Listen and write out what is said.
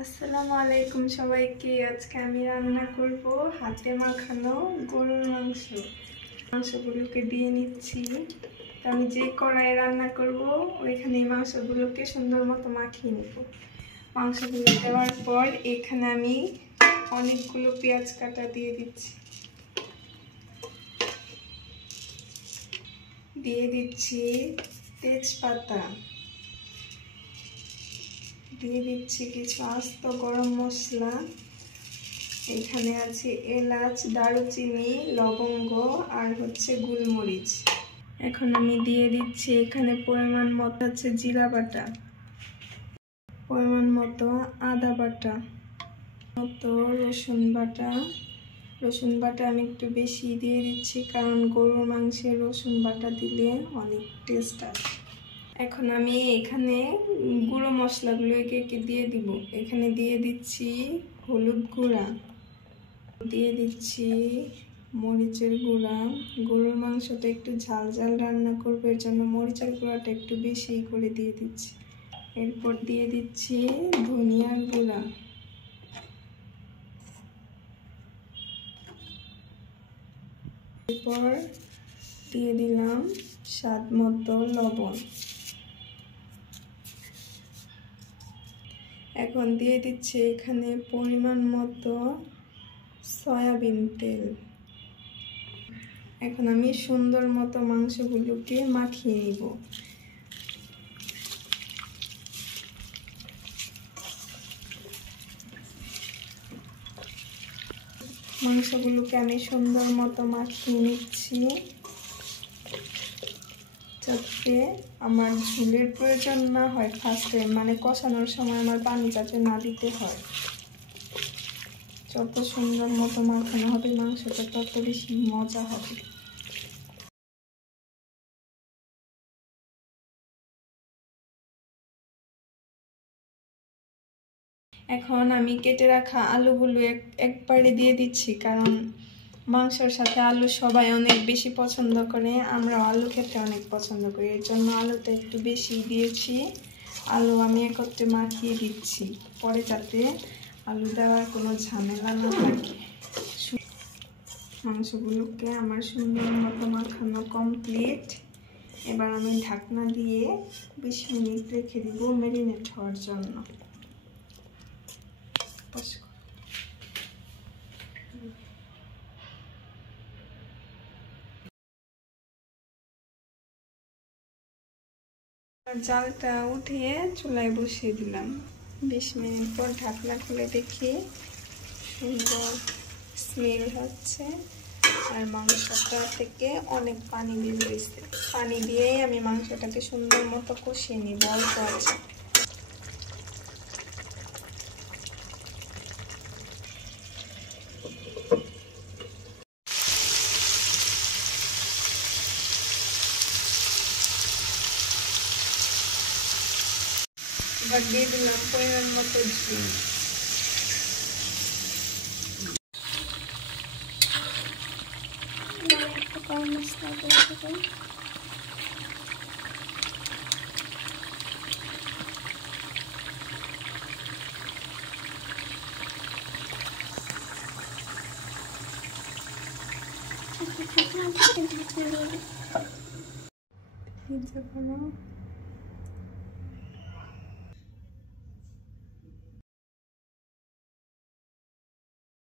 আসসালামু আলাইকুম সবাইকে। আজকে আমি রান্না করব হাতে মাখানো গরুর মাংস। মাংসগুলোকে দিয়ে নিচ্ছি। আমি যে কড়াইয়ে রান্না করব ওইখানে মাংসগুলোকে সুন্দর মতো মাখিয়ে নেব। মাংসগুলো দেওয়ার পর এখানে আমি অনেকগুলো পেঁয়াজ কাটা দিয়ে দিচ্ছি। দিয়ে দিচ্ছি তেজপাতা, দিয়ে দিচ্ছি কিছু আস্ত গরম মশলা। এখানে আছে এলাচ, দারুচিনি, লবঙ্গ আর গোলমরিচ। এখন আমি দিয়ে দিচ্ছি এখানে পরিমাণ মতো হচ্ছে জিরা বাটা, পরিমাণ মতো আদা বাটা, মতো রসুন বাটা। রসুন বাটা আমি একটু বেশি দিয়ে দিচ্ছি কারণ গরুর মাংসে রসুন বাটা দিলে অনেক টেস্ট আসে। এখন আমি এখানে গুঁড়ো মশলাগুলো একে দিয়ে দিব। এখানে দিয়ে দিচ্ছি হলুদ গুঁড়া, দিয়ে দিচ্ছি মরিচের গুঁড়া। গরুর মাংসটা একটু ঝাল ঝাল রান্না করবো, এর জন্য মরিচের গুঁড়াটা একটু বেশি করে দিয়ে দিচ্ছি। এরপর দিয়ে দিচ্ছি ধনিয়ার গুঁড়া, এরপর দিয়ে দিলাম স্বাদ মতো লবণ। এখন দিয়ে দিচ্ছি এখানে পরিমাণ মতো সয়াবিন তেল। এখন আমি সুন্দর মতো মাংসগুলোকে মাখিয়ে নিব। মাংসগুলোকে আমি সুন্দর মতো মাখিয়ে নিচ্ছি যাতে আমার ঝোলের প্রয়োজন না হয়। ফার্স্টে মানে কষানোর সময় আমার পানি যাতে না দিতে হয়। যত সুন্দর মতো মাখানো হবে মাংসটা তত বেশি মজা হবে। এখন আমি কেটে রাখা আলুগুলো একবারে দিয়ে দিচ্ছি কারণ মাংসের সাথে আলু সবাই অনেক বেশি পছন্দ করে, আমরা আলু খেতে অনেক পছন্দ করি, এর জন্য আলুটা একটু বেশি দিয়েছি। আলু আমি একত্রে মাখিয়ে দিচ্ছি পরে যাতে আলু দেওয়ার কোনো ঝামেলা না থাকে। মাংসগুলোকে আমার সুন্দর মতো মাখানো কমপ্লিট। এবার আমি ঢাকনা দিয়ে 20 মিনিট রেখে দিব ম্যারিনেট হওয়ার জন্য। জালটা উঠিয়ে চুলায় বসিয়ে দিলাম। 20 মিনিট পর ঢাকনা খুলে দেখি সুন্দর স্মেল হচ্ছে আর মাংসটা থেকে অনেক পানি বের হয়েছে। পানি দিয়েই আমি মাংসটাকে সুন্দর মতো কষিয়ে নিব অল্প আছে। এবার দিয়ে দিলাম পরিমাণ মতো ঝোল। পিজ্জা বানাও।